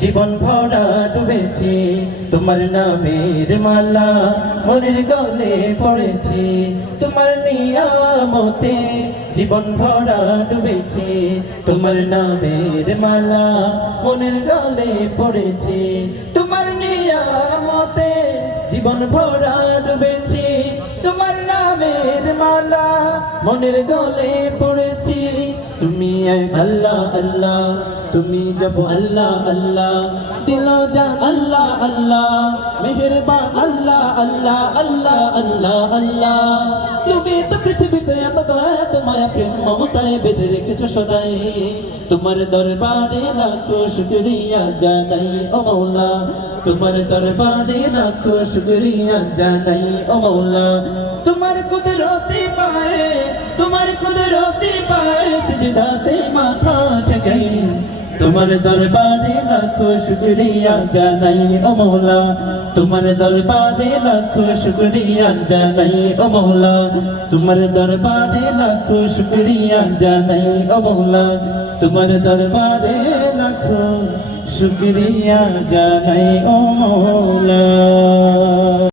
জীবন ভরা ডুবেছি তোমার নামের মালা মনের গলে পড়েছি তোমার নিয়ামতে জীবন ভরা ডুবেছি তোমার নামের মালা মনের গলে পড়েছি তোমার নিয়ামতে জীবন ভরা ডুবেছি তোমার নামের মালা মনের গলে পড়েছি তুমি এক আল্লাহ আল্লাহ তুমি জপ আল্লাহ আল্লাহ দিল জান আল্লাহ আল্লাহ মেহেরবান আল্লাহ আল্লাহ আল্লাহ আল্লাহ আল্লাহ তুমি তো পৃথিবীতে এত দয়া এত মায়া প্রেম মমতায় বেঁধে রেখেছো সদাই তোমার দরবারে লাখো শুকরিয়া জানাই ও মৌলা তোমার দরবারে লাখো শুকরিয়া জানাই ও মৌলা তোমার কুদরতি পায়ে তোমার কুদরতি পায়ে সিজদাতে মাথা ঠেকাই তোমার দরবারে লাখো শুকরিয়া জানাই ও মৌলা তোমার দরবারে লাখো শুকরিয়া জানাই ও মৌলা তোমার দরবারে লাখো শুকরিয়া জানাই ও মৌলা তোমার দরবারে লাখো শুকরিয়া জানাই ও মৌলা।